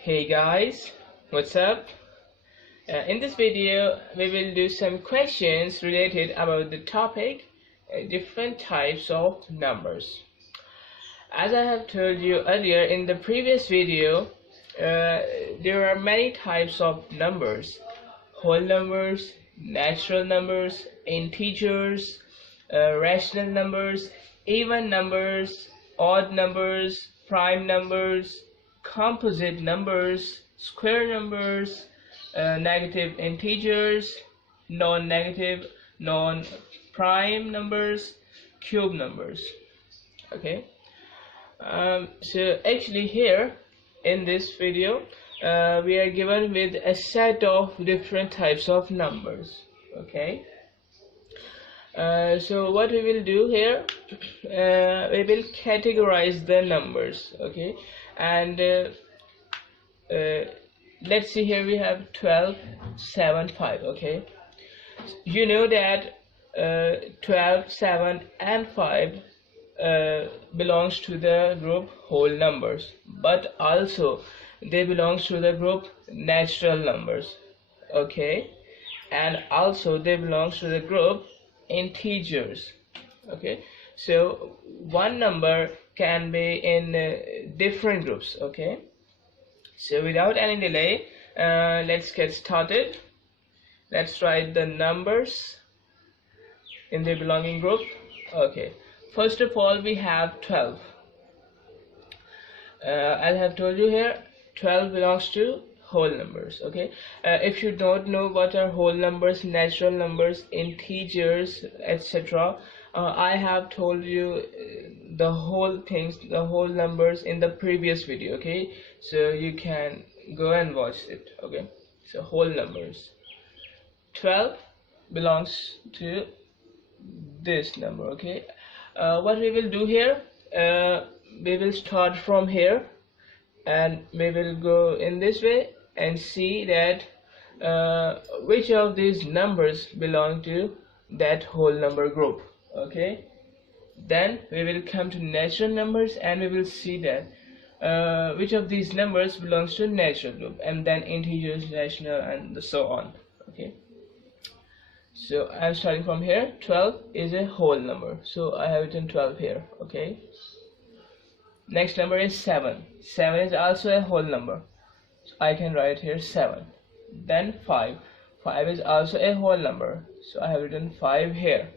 Hey guys, what's up? In this video we will do some questions related about the topic different types of numbers. As I have told you earlier in the previous video, there are many types of numbers: whole numbers, natural numbers, integers, rational numbers, even numbers, odd numbers, prime numbers, composite numbers, square numbers, negative integers, non-negative, non-prime numbers, cube numbers. Okay, so actually here in this video we are given with a set of different types of numbers. Okay, so what we will do here, we will categorize the numbers. Okay, and let's see, here we have 12, 7, 5. Okay, you know that 12, 7 and 5 belongs to the group whole numbers, but also they belongs to the group natural numbers. Okay, and also they belongs to the group integers. Okay, so one number can be in different groups. Okay, so without any delay, let's get started. Let's write the numbers in their belonging group. Okay, first of all we have 12. I have told you here 12 belongs to whole numbers. Okay, if you don't know what are whole numbers, natural numbers, integers, etc., I have told you the whole things, the whole numbers in the previous video. Okay, so you can go and watch it. Okay, so whole numbers, 12 belongs to this number. Okay, what we will do here, we will start from here and we will go in this way and see that which of these numbers belong to that whole number group. Okay, then we will come to natural numbers and we will see that which of these numbers belongs to natural group, and then integers, rational, and so on. Okay, so I'm starting from here. 12 is a whole number, so I have written 12 here. Okay, next number is 7. 7 is also a whole number, so I can write here 7. Then 5. 5 is also a whole number, so I have written 5 here.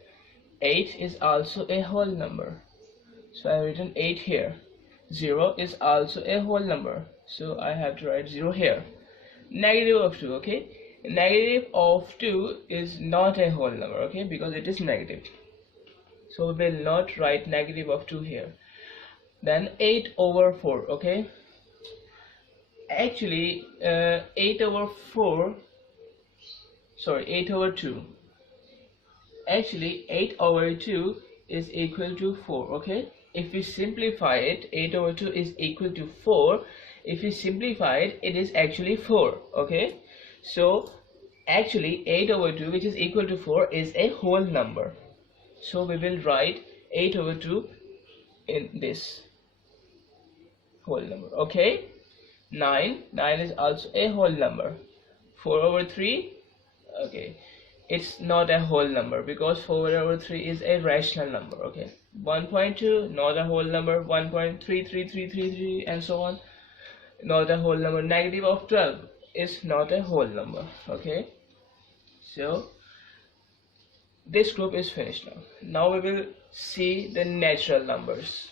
8 is also a whole number, so I have written 8 here. 0 is also a whole number, so I have to write 0 here. Negative of 2. Okay, negative of 2 is not a whole number. Okay, because it is negative, so we will not write negative of 2 here. Then 8 over 4. Okay, actually 8 over 2. Actually 8 over 2 is equal to 4. Okay, if we simplify it, 8 over 2 is equal to 4. If we simplify it, it is actually 4. Okay, so actually 8 over 2, which is equal to 4, is a whole number, so we will write 8 over 2 in this whole number. Okay, 9 is also a whole number. 4 over 3, okay, it's not a whole number because 4 over 3 is a rational number. Okay, 1.2, not a whole number. 1.33333 and so on, not a whole number. Negative of 12 is not a whole number. Okay, so this group is finished. Now we will see the natural numbers.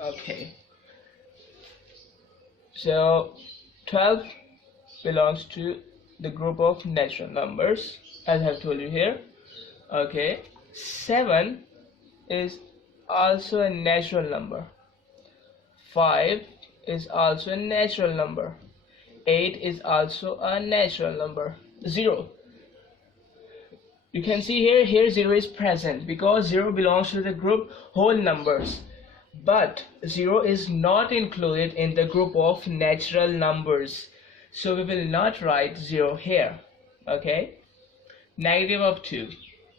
Okay, so 12 belongs to the group of natural numbers, as I have told you here. Okay, 7 is also a natural number. 5 is also a natural number. 8 is also a natural number. 0, you can see here 0 is present because 0 belongs to the group whole numbers, but 0 is not included in the group of natural numbers, so we will not write 0 here. Okay, negative of 2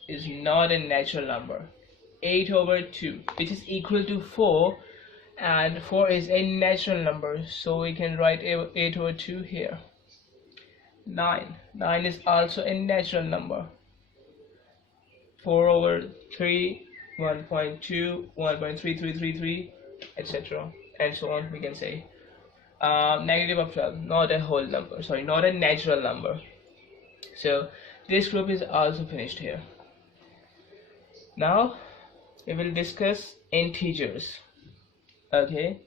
is not a natural number. 8 over 2, which is equal to 4, and 4 is a natural number, so we can write 8 over 2 here. 9 is also a natural number. 4 over 3, 1.2, 1.3333, etc., and so on, we can say. Negative of 12, not a whole number, sorry, not a natural number. So this group is also finished here. Now we will discuss integers. Okay,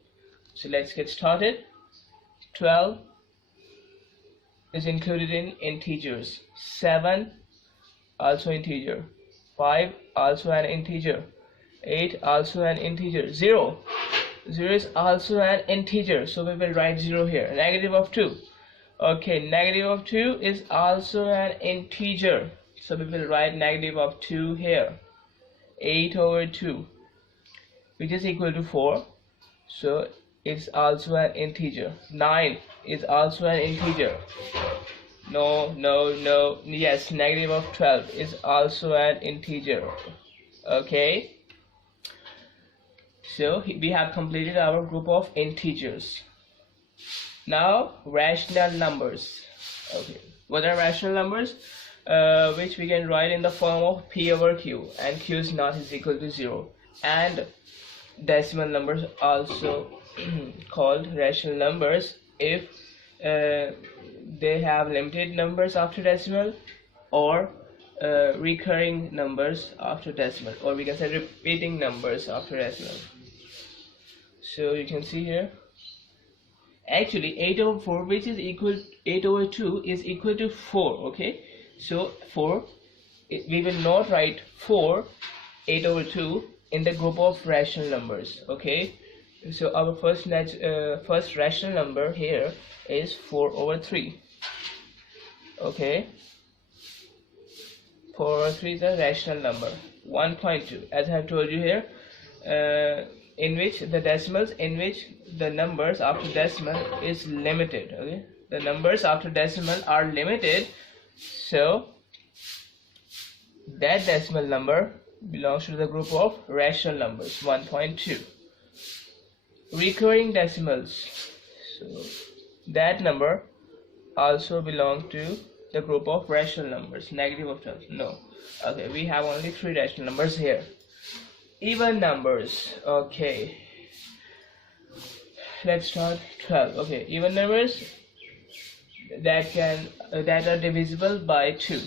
so let's get started. 12 is included in integers. 7 also integer. 5 also an integer. 8 also an integer. 0 is also an integer, so we will write 0 here. Negative of 2, okay, negative of 2 is also an integer, so we will write negative of 2 here. 8 over 2, which is equal to 4, so it's also an integer. 9 is also an integer. No, yes, negative of 12 is also an integer. Okay, so we have completed our group of integers. Now rational numbers. Okay, what are rational numbers? Which we can write in the form of p over q, and q is not is equal to 0. And decimal numbers also called rational numbers if they have limited numbers after decimal, or recurring numbers after decimal, or we can say repeating numbers after decimal. So you can see here, actually 8 over 4, which is equal, 8 over 2 is equal to 4. Okay, so 4, we will not write 4, 8 over 2 in the group of rational numbers. Okay, so our first rational number here is 4 over 3. Okay, 4 over 3 is a rational number. 1.2, as I have told you here, in which the decimals, in which the numbers after decimal is limited. Okay, the numbers after decimal are limited, so that decimal number belongs to the group of rational numbers. 1.2. Recurring decimals, so that number also belongs to the group of rational numbers. Negative of 12, no. Okay, we have only 3 rational numbers here. Even numbers. Okay, let's start. 12. Okay, even numbers that are divisible by 2,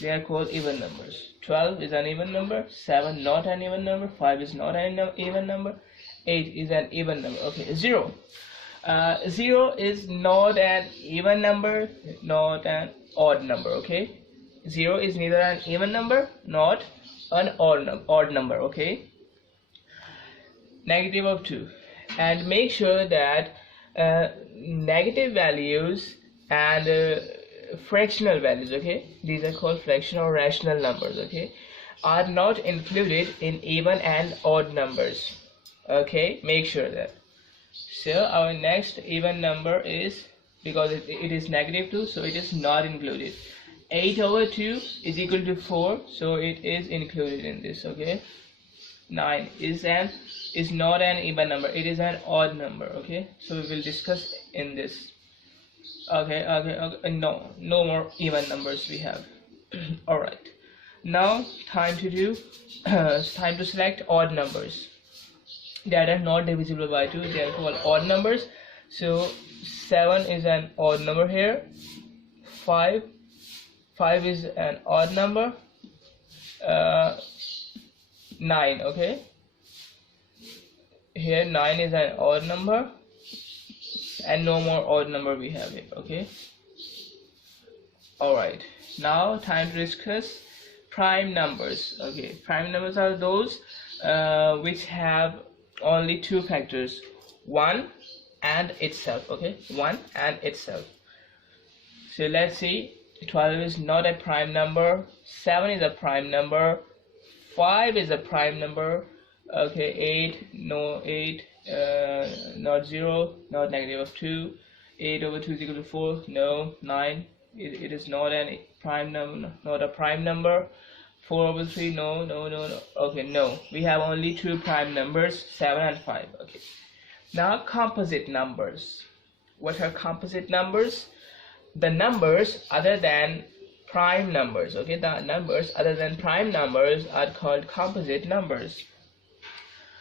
they are called even numbers. 12 is an even number. 7 not an even number. 5 is not an even number. 8 is an even number. Okay, 0. 0 is not an even number, not an odd number. Okay, 0 is neither an even number not an odd number. Okay, negative of 2, and make sure that negative values and fractional values, okay, these are called fractional or rational numbers, okay, are not included in even and odd numbers. Okay, make sure that. So our next even number is, because it is negative 2, so it is not included. 8 over 2 is equal to 4, so it is included in this. Okay, 9 is not an even number, it is an odd number. Okay, so we will discuss in this. Okay, no more even numbers we have. All right, now time to select odd numbers that are not divisible by 2. They are called odd numbers. So 7 is an odd number here. 5 is an odd number. 9, okay, here 9 is an odd number, and no more odd number we have here. Okay, all right, now time to discuss prime numbers. Okay, prime numbers are those which have only 2 factors, 1 and itself. Okay, 1 and itself. So let's see, 12 is not a prime number, 7 is a prime number, 5 is a prime number. Okay, 8, no, 8, not 0, not negative of 2. 8 over 2 is equal to 4, no. 9, it is not a prime number, not a prime number. 4 over 3, no. Okay, no, we have only 2 prime numbers, 7 and 5. Okay, Now composite numbers. What are composite numbers? The numbers other than prime numbers. Okay, the numbers other than prime numbers are called composite numbers.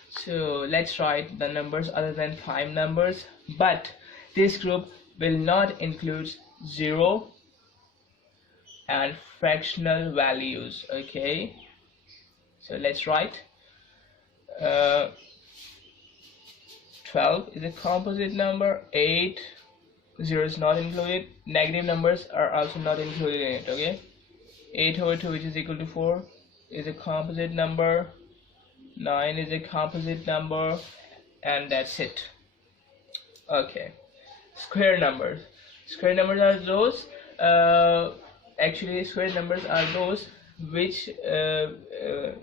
So let's write the numbers other than prime numbers, but this group will not include 0 and fractional values. Okay, so let's write 12 is a composite number, 8, 0 is not included, negative numbers are also not included in it. Okay, 8 over 2, which is equal to 4, is a composite number, 9 is a composite number, and that's it. Okay, square numbers. Square numbers are those actually square numbers are those which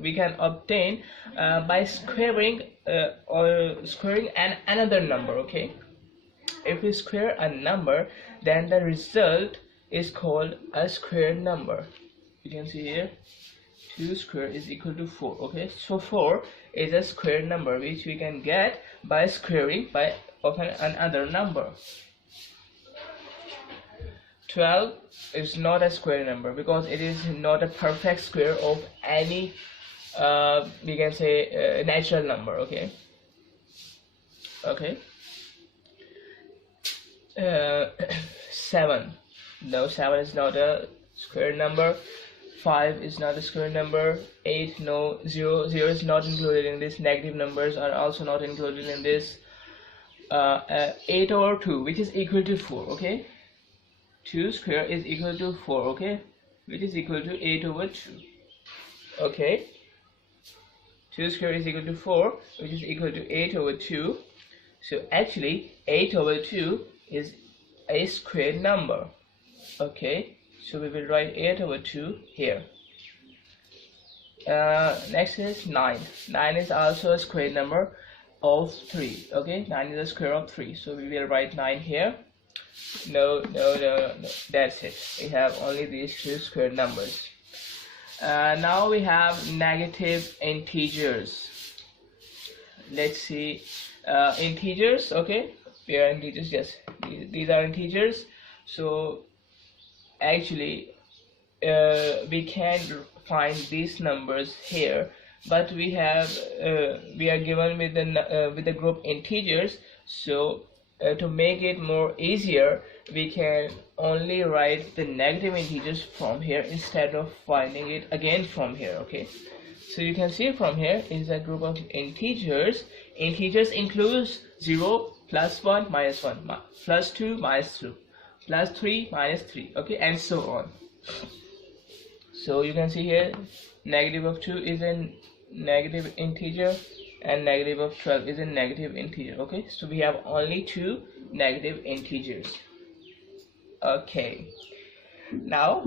we can obtain by squaring another number. Okay, if we square a number, then the result is called a square number. You can see here 2 square is equal to 4. Okay, so 4 is a square number which we can get by squaring of another number. 12 is not a square number because it is not a perfect square of any we can say natural number. Okay, 7, no, 7 is not a square number. 5 is not a square number. 8, no. 0 is not included in this. Negative numbers are also not included in this. 8 over 2, which is equal to 4. Okay, 2 square is equal to 4. Okay, which is equal to 8 over 2. Okay, 2 square is equal to 4, which is equal to 8 over 2. So actually 8 over 2 is a square number. Okay, so we will write 8 over 2 here. Next is 9. 9 is also a square number of 3. Okay, 9 is a square of 3, so we will write 9 here. No, that's it. We have only these two square numbers. Now we have negative integers. Let's see. Integers. Okay, we are integers. Yes, these are integers. So actually we can find these numbers here, but we are given with the group integers. So to make it more easier, we can only write the negative integers from here instead of finding it again from here. Okay, so you can see from here is a group of integers. Integers includes 0, plus 1, minus 1, plus 2, minus 2, plus 3, minus 3. Okay, and so on. So you can see here negative of 2 is a negative integer and negative of 12 is a negative integer. Okay, so we have only two negative integers. Okay, now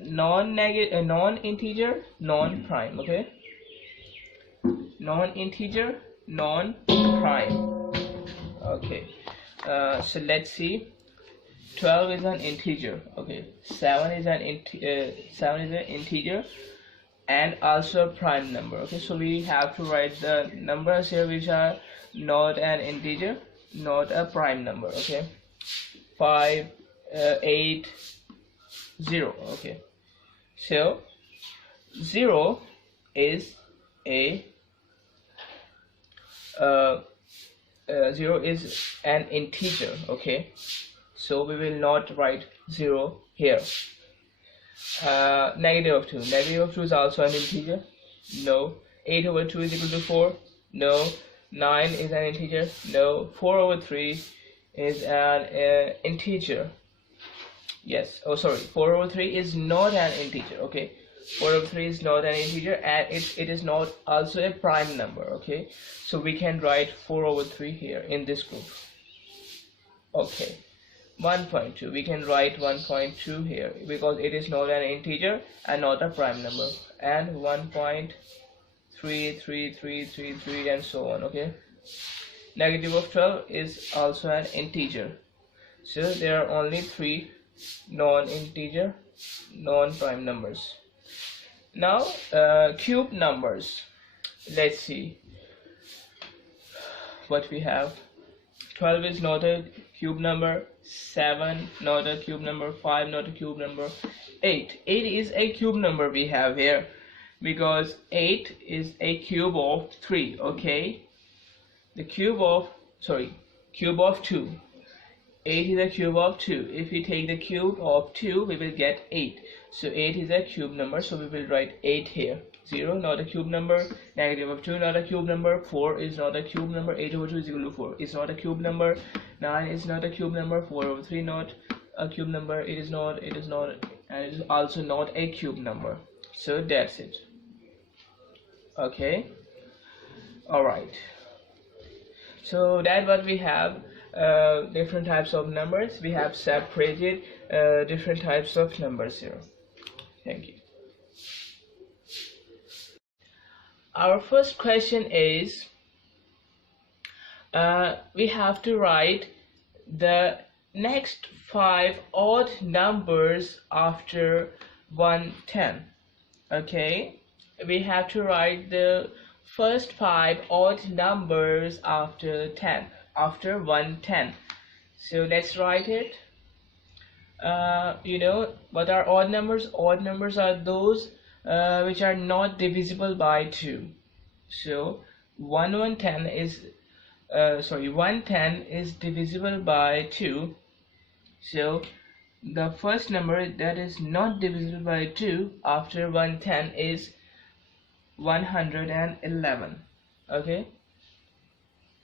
non-integer, non-prime. Okay, non-integer, non-prime. Okay, so let's see. 12 is an integer. Okay, 7 is an integer and also a prime number. Okay, so we have to write the numbers here which are not an integer, not a prime number. Okay, 5, 8, 0. Okay, so 0 is a 0 is an integer. Okay, so we will not write 0 here. Negative of 2. Negative of 2 is also an integer. No. 8 over 2 is equal to 4. No. 9 is an integer. No. 4 over 3 is an integer. Yes. Oh, sorry. 4 over 3 is not an integer. Okay. 4 over 3 is not an integer, and it is not also a prime number. Okay. So we can write 4 over 3 here in this group. Okay. 1.2, we can write 1.2 here because it is not an integer and not a prime number, and 1.3333 and so on. Okay, negative of 12 is also an integer, so there are only 3 non-integer, non-prime numbers. Now cube numbers. Let's see what we have. 12 is not a cube number, 7 not a cube number, 5 not a cube number, 8 is a cube number we have here, because 8 is a cube of 3. Okay, the cube of 2. 8 is a cube of 2. If we take the cube of 2, we will get 8. So 8 is a cube number, so we will write 8 here. 0 not a cube number, negative of 2 not a cube number, 4 is not a cube number, 8 over 2 is equal to 4, it's not a cube number, 9 is not a cube number, 4 over 3 not a cube number, it is not, and it is also not a cube number. So that's it. Okay, alright, so that's what we have. Different types of numbers. We have separated different types of numbers here. Thank you. Our first question is, we have to write the next 5 odd numbers after 110. Okay, we have to write the first 5 odd numbers after 110. So let's write it. You know what are odd numbers? Odd numbers are those which are not divisible by 2. So 110 is divisible by 2. So the first number that is not divisible by 2 after 110 is 111. Okay,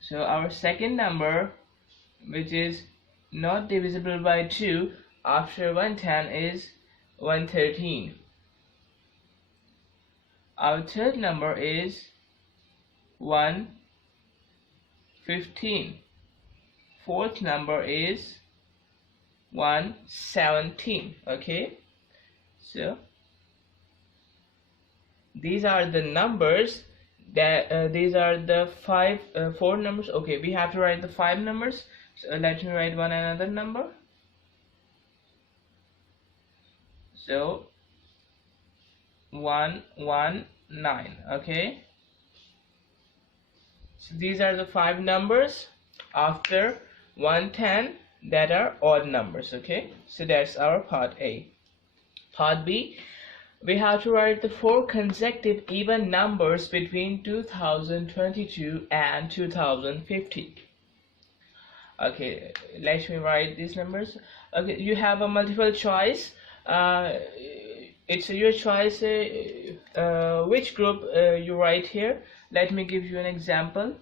so our second number which is not divisible by 2 after 110 is 113. Our third number is 115. Fourth number is 117. Okay, so these are the numbers that these are the 4 numbers. Okay, we have to write the 5 numbers. So let me write another number. So 119. Okay, so these are the 5 numbers after 110 that are odd numbers. Okay, so that's our part A. Part B, we have to write the 4 consecutive even numbers between 2022 and 2050. Okay, let me write these numbers. Okay, you have a multiple choice. It's your choice which group you write here. Let me give you an example.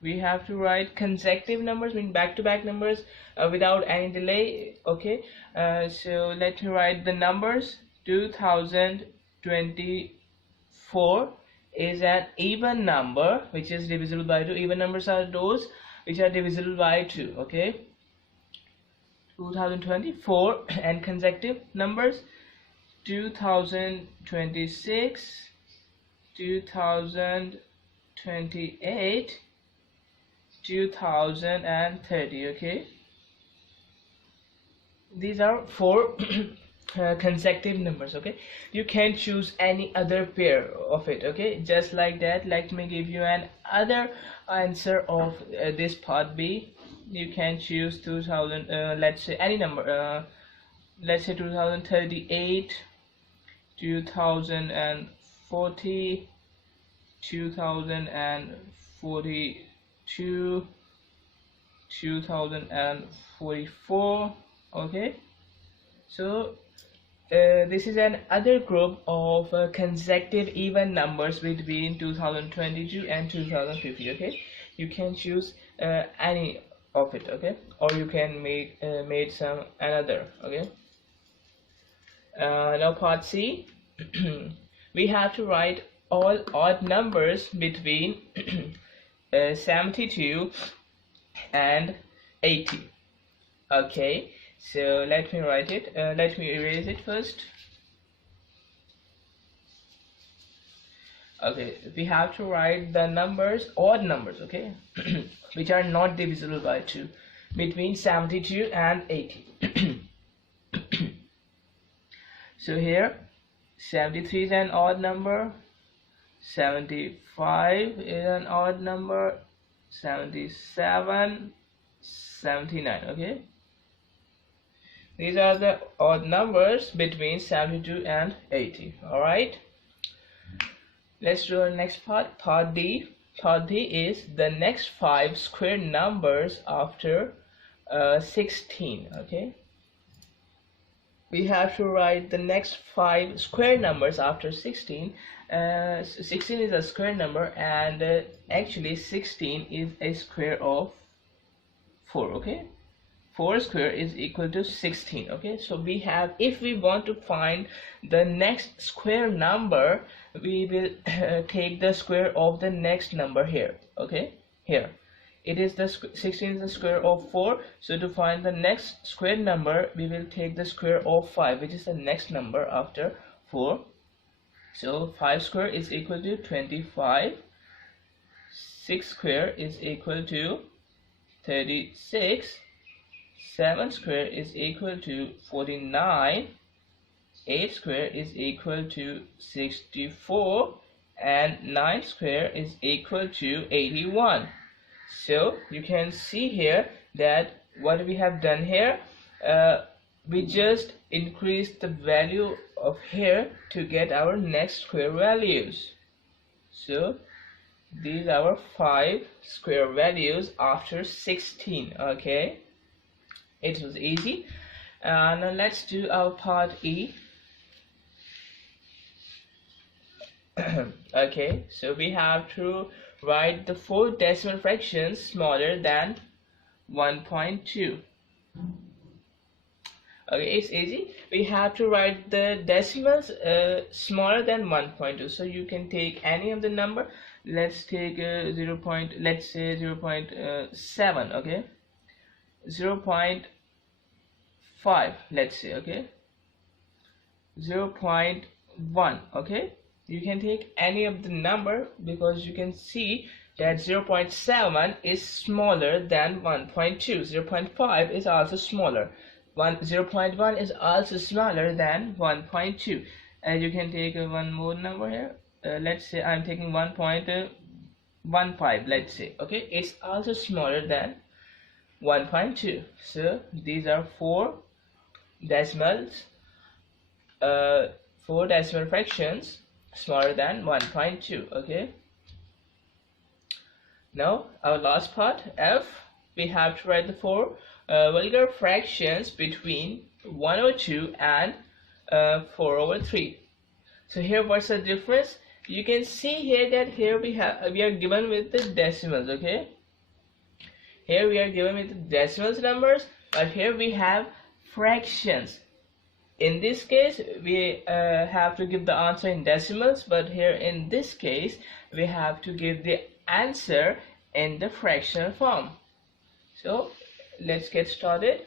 We have to write consecutive numbers, mean back-to-back numbers without any delay. Okay, so let me write the numbers. 2024 is an even number which is divisible by 2. Even numbers are those which are divisible by 2. Okay, 2024 and consecutive numbers 2026, 2028, 2030. Okay, these are 4 consecutive numbers. Okay, you can choose any other pair of it. Okay, just like that. Let me give you an other answer of this part B. You can choose 2000, let's say any number, let's say 2038, 2040, 2042, 2044. Okay, so this is an other group of consecutive even numbers between 2022 and 2050. Okay, you can choose any of it. Okay, or you can make some another. Okay, now part C. We have to write all odd numbers between 72 and 80. Okay, so let me write it. Let me erase it first. Okay, we have to write the numbers, odd numbers, okay, which are not divisible by 2, between 72 and 80. So here 73 is an odd number, 75 is an odd number, 77, 79. Okay, these are the odd numbers between 72 and 80. All right, let's do our next part. Part D. Part D is the next 5 square numbers after 16. Okay, we have to write the next 5 square numbers after 16. 16 is a square number, and actually 16 is a square of 4. Okay, 4 square is equal to 16. Okay, so we have, if we want to find the next square number, we will take the square of the next number here. Okay, here it is the 16 is the square of 4, so to find the next square number we will take the square of 5, which is the next number after 4. So 5 square is equal to 25, 6 square is equal to 36, 7 square is equal to 49, 8 square is equal to 64, and 9 square is equal to 81. So you can see here that what we have done here, we just increased the value of here to get our next square values. So these are our 5 square values after 16. Okay, it was easy. Now let's do our part E. Okay, so we have to write the 4 decimal fractions smaller than 1.2. Okay, it's easy. We have to write the decimals smaller than 1.2. So you can take any of the number. Let's take let's say 0.7. Okay, 0.5. Let's say, okay, 0.1. Okay, you can take any of the number, because you can see that 0.7 is smaller than 1.2. 0.5 is also smaller. 0.1 is also smaller than 1.2. And you can take one more number here. Let's say I'm taking 1.15. Let's say, okay, it's also smaller than 1.2. So these are 4 decimals, 4 decimal fractions smaller than 1.2. Okay, now our last part, F. We have to write the 4 vulgar fractions between 1/2 and 4/3. So here, what's the difference? You can see here that here we are given with the decimals. Okay, here we are given with the decimals numbers, but here we have fractions. In this case we have to give the answer in decimals, but here in this case we have to give the answer in the fractional form. So let's get started.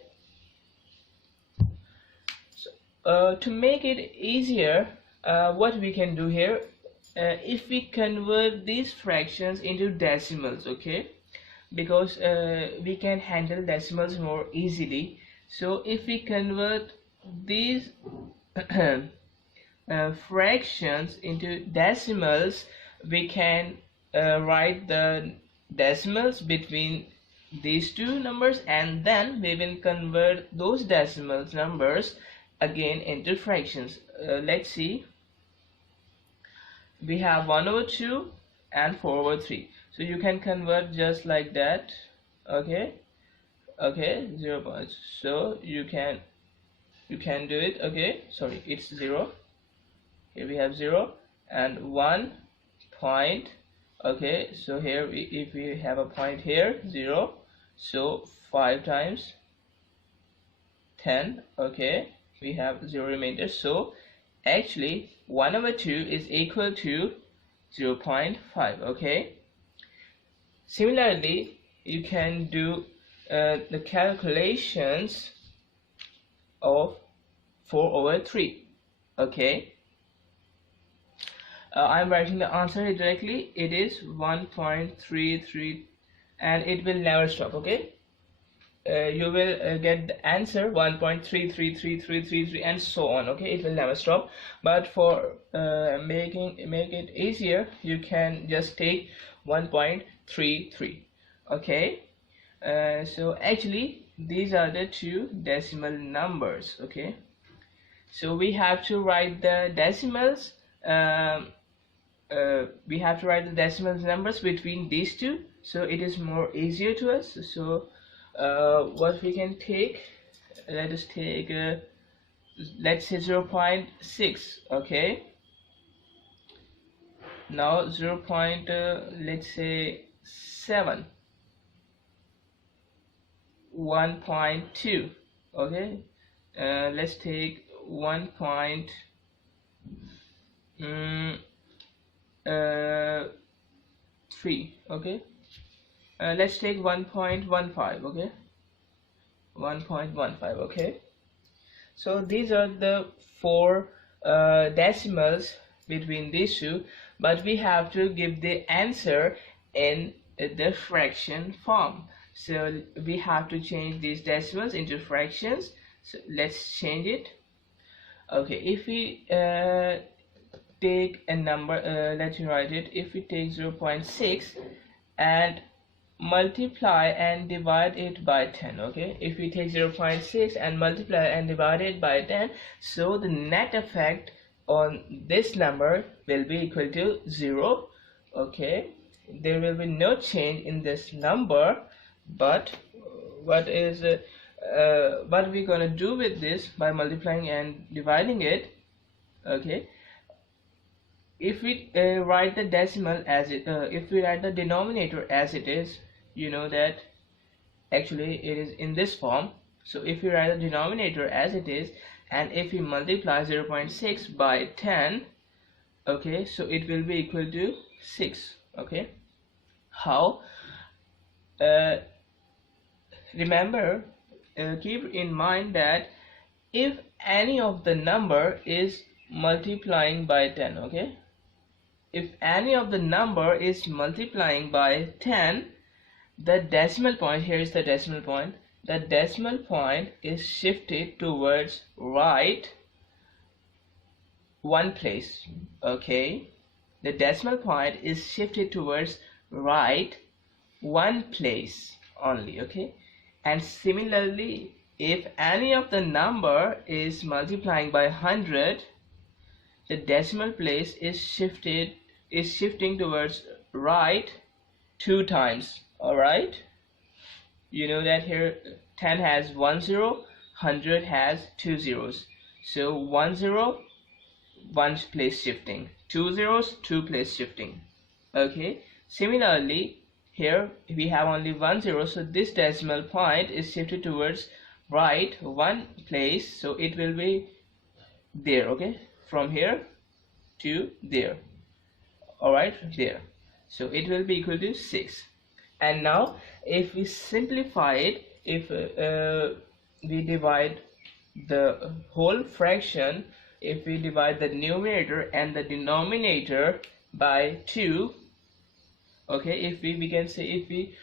So, to make it easier, what we can do here, if we convert these fractions into decimals, okay, because we can handle decimals more easily. So if we convert these fractions into decimals, we can write the decimals between these two numbers, and then we will convert those decimals numbers again into fractions. Let's see, we have 1/2 and 4/3, so you can convert just like that. Okay, 0. So you can do it. Okay, sorry, it's 0. Here we have 0 and 1 point. Okay, so here if we have a point here, 0, so 5 times 10. Okay, we have 0 remainder. So actually 1/2 is equal to 0.5. Okay, similarly you can do the calculations of 4/3. Okay, I'm writing the answer here directly. It is 1.33, and it will never stop. Okay, you will get the answer 1.333333 and so on. Okay, it will never stop. But for make it easier, you can just take 1.33. Okay, so actually these are the two decimal numbers. Okay, so we have to write the decimals. We have to write the decimal numbers between these two, so it is more easier to us. So what we can take, let us take let's say 0.6. Okay, now 0. Let's say 7, 1.2. Okay, let's take 1.3. Okay, let's take 1.15. Okay, 1.15. Okay, so these are the four decimals between these two, but we have to give the answer in the fraction form. So we have to change these decimals into fractions. So let's change it. Okay, if we take a number, let's write it. If we take 0.6 and multiply and divide it by 10. Okay, if we take 0.6 and multiply and divide it by 10, so the net effect on this number will be equal to 0. Okay, there will be no change in this number, but what we're gonna do with this by multiplying and dividing it? Okay, if we write the decimal as it if we write the denominator as it is, you know that actually it is in this form. So if we write the denominator as it is, and if we multiply 0.6 by 10, okay, so it will be equal to 6. Okay, how? Remember, keep in mind that if any of the number is multiplying by 10, okay, if any of the number is multiplying by 10, the decimal point, here is the decimal point, the decimal point is shifted towards right one place. Okay, the decimal point is shifted towards right one place only. Okay, and similarly, if any of the number is multiplying by 100, the decimal place is shifting towards right 2 times. All right, you know that here 10 has 1 0, 100 has 2 zeros, so 1 0, 1 place shifting, 2 zeros, 2 place shifting. Okay, similarly here we have only 1 0, so this decimal point is shifted towards right one place, so it will be there. Okay, from here to there. All right, there, so it will be equal to 6. And now if we simplify it, if we divide the whole fraction, if we divide the numerator and the denominator by 2, okay, if we can say, if we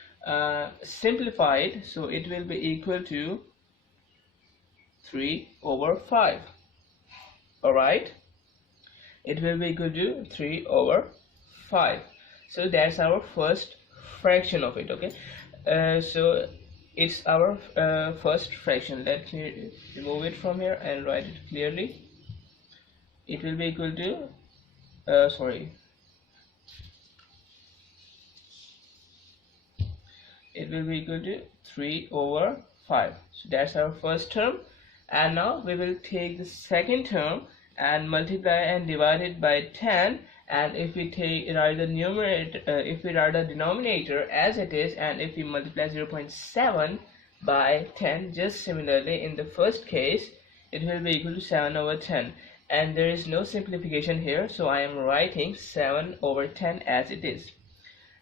simplify it, so it will be equal to 3/5. All right, it will be equal to 3/5. So that's our first fraction of it. Okay, so it's our first fraction. Let me remove it from here and write it clearly. It will be equal to it will be equal to 3/5. So that's our first term, and now we will take the second term and multiply and divide it by 10. And if we write the numerator, if we write the denominator as it is, and if we multiply 0.7 by 10, just similarly in the first case, it will be equal to 7/10. And there is no simplification here, so I am writing 7/10 as it is.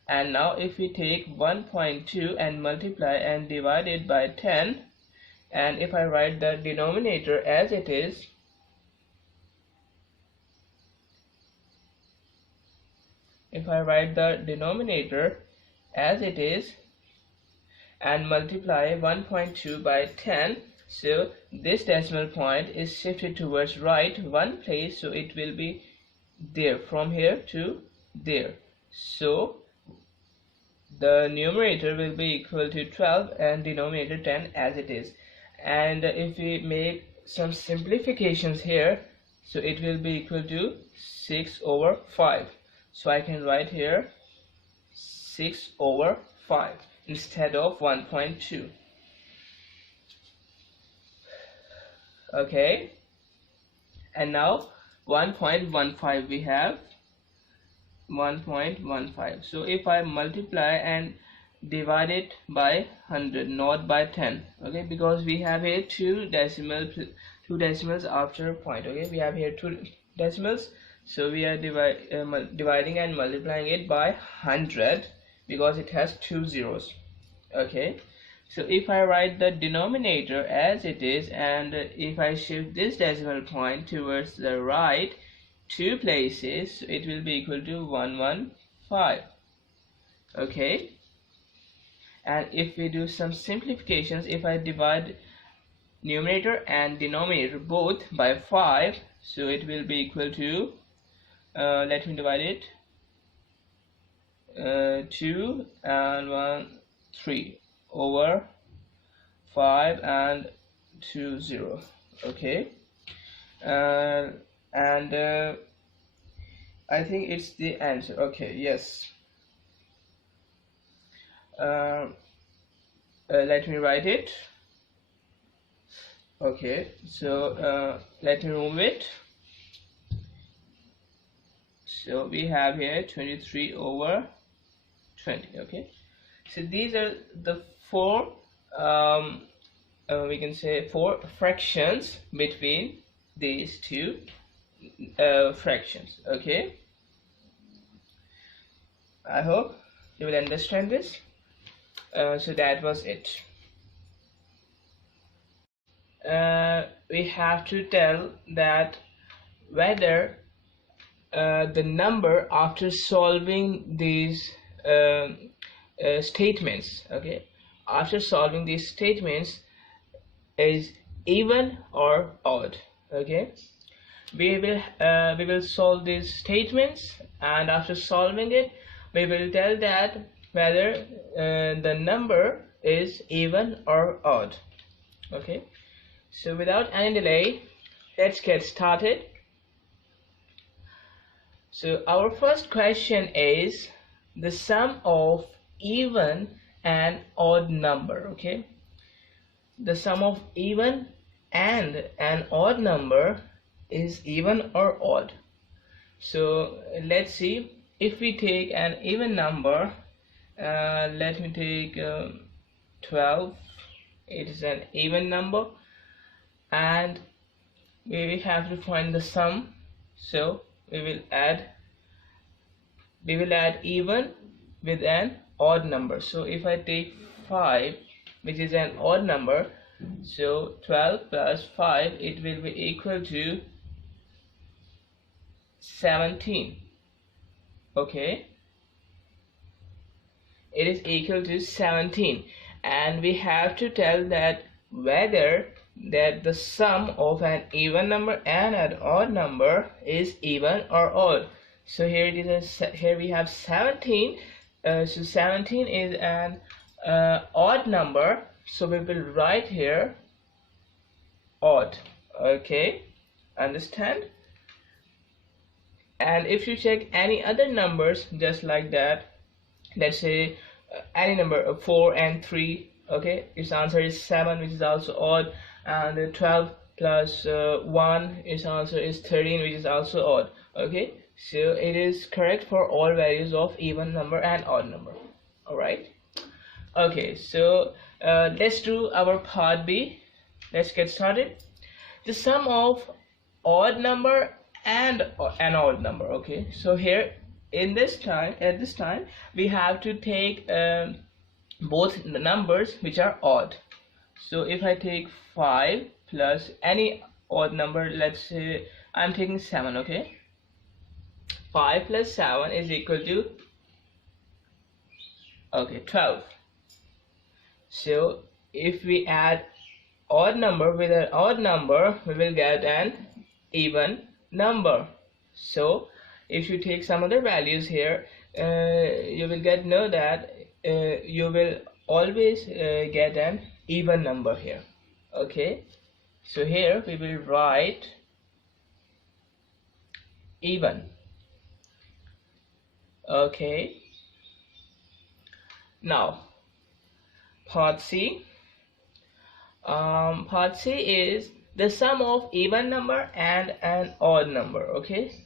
And now if we take 1.2 and multiply and divide it by 10, and if I write the denominator as it is, if I write the denominator as it is and multiply 1.2 by 10, so this decimal point is shifted towards right one place, so it will be there, from here to there. So the numerator will be equal to 12 and denominator 10 as it is. And if we make some simplifications here, so it will be equal to 6 over 5. So I can write here 6 over 5 instead of 1.2. Okay, and now 1.15 we have 1.15. so if I multiply and divide it by 100, not by 10, okay, because we have here two decimals after a point. Okay, we have here two decimals, so we are dividing and multiplying it by 100 because it has two zeros. Okay, so if I write the denominator as it is, and if I shift this decimal point towards the right 2 places, it will be equal to 115. Okay, and if we do some simplifications, if I divide numerator and denominator both by 5, so it will be equal to let me divide it 2 and 1 3 over 5 and 2 0. Okay, and I think it's the answer. Okay, yes. Let me write it. Okay, so let me remove it. So we have here 23 over 20. Okay, so these are the four we can say 4 fractions between these two fractions. Okay, I hope you will understand this. So that was it. We have to tell that whether the number after solving these statements, okay, after solving these statements is even or odd. Okay, we will solve these statements, and after solving it we will tell that whether the number is even or odd. Okay, so without any delay, let's get started. So our first question is the sum of even and odd number. Okay, the sum of even and an odd number is even or odd. So let's see. If we take an even number, let me take 12. It is an even number, and we have to find the sum. So we will add even with an odd number. So if I take 5, which is an odd number, so 12 plus 5, it will be equal to 17. Okay, it is equal to 17, and we have to tell that whether that the sum of an even number and an odd number is even or odd. So here it is here we have 17. So 17 is an odd number, so we will write here odd. Okay, understand? And if you check any other numbers just like that, let's say any number 4 and 3, okay, its answer is 7, which is also odd, and 12 plus 1, its answer is 13, which is also odd. Okay, so it is correct for all values of even number and odd number. All right. Okay, so let's do our part B. Let's get started. The sum of odd number and an odd number. Okay, so here at this time we have to take both the numbers which are odd. So if I take 5 plus any odd number, let's say I'm taking 7. Okay, 5 plus 7 is equal to 12. So if we add odd number with an odd number, we will get an even number. So if you take some other values here, you will know that you will always get an even number here. Okay, so here we will write even. Okay, now part C. Part C is the sum of even number and an odd number. Okay,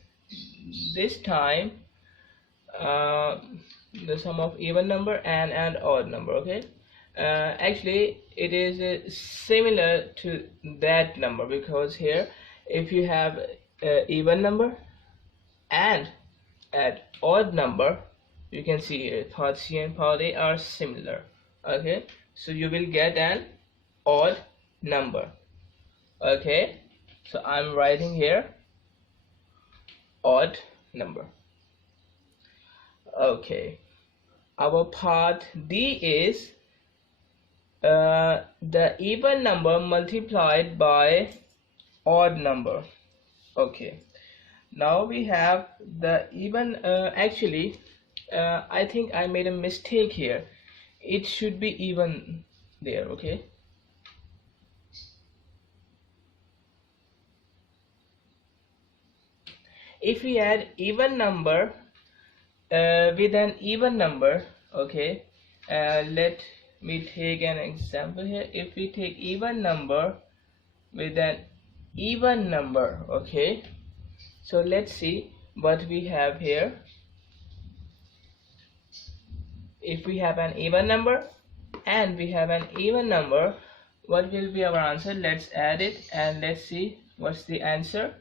this time the sum of even number and an odd number. Okay, actually it is similar to that number, because here if you have even number and an odd number, you can see here part C and part A are similar. Okay, so you will get an odd number. Okay, so I'm writing here odd number. Okay, our part D is the even number multiplied by odd number. Okay, now we have the even. Actually, I think I made a mistake here. It should be even there. Okay, if we add even number with an even number, okay, let me take an example here. If we take even number with an even number, okay, so let's see what we have here. If we have an even number and we have an even number, what will be our answer? Let's add it and let's see what's the answer.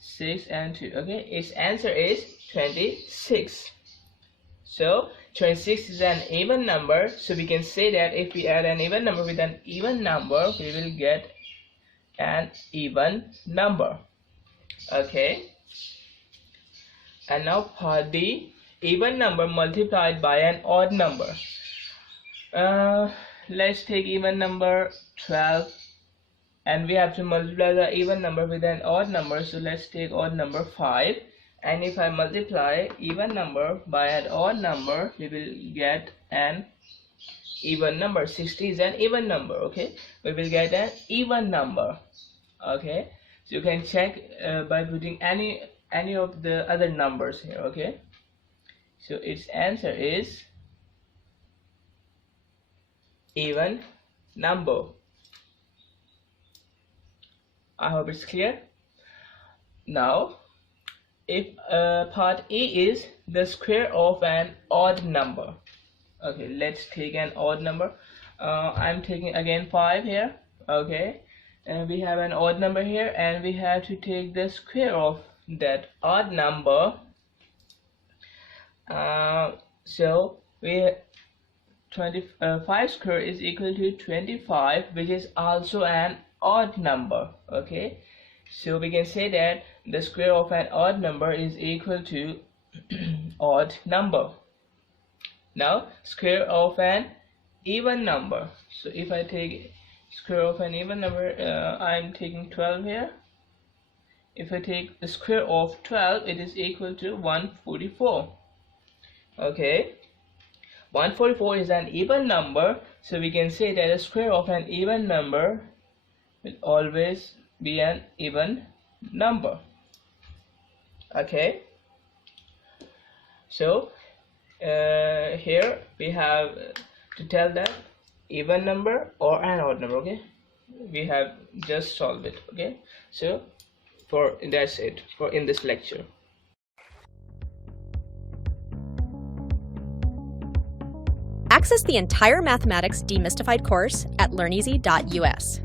6 and 2. Okay, its answer is 26. So 26 is an even number, so we can say that if we add an even number with an even number, we will get an even number. Okay, and now part D, even number multiplied by an odd number. Let's take even number 12 and we have to multiply the even number with an odd number, so let's take odd number 5, and if I multiply even number by an odd number, we will get an even number. 60 is an even number. Okay, we will get an even number. Okay, so you can check by putting any of the other numbers here. Okay, so its answer is even number. I hope it's clear. Now if part E is the square of an odd number. Okay, let's take an odd number. I'm taking again 5 here. Okay, and we have an odd number here and we have to take the square of that odd number. So we 25 square is equal to 25, which is also an odd number. Okay, so we can say that the square of an odd number is equal to odd number. Now square of an even number. So if I take square of an even number, I'm taking 12 here. If I take the square of 12, it is equal to 144. Okay, 144 is an even number, so we can say that the square of an even number will always be an even number. Okay, so here we have to tell that even number or an odd number. Okay, we have just solved it. Okay, so that's it for in this lecture. Access the entire Mathematics Demystified course at learneasy.us.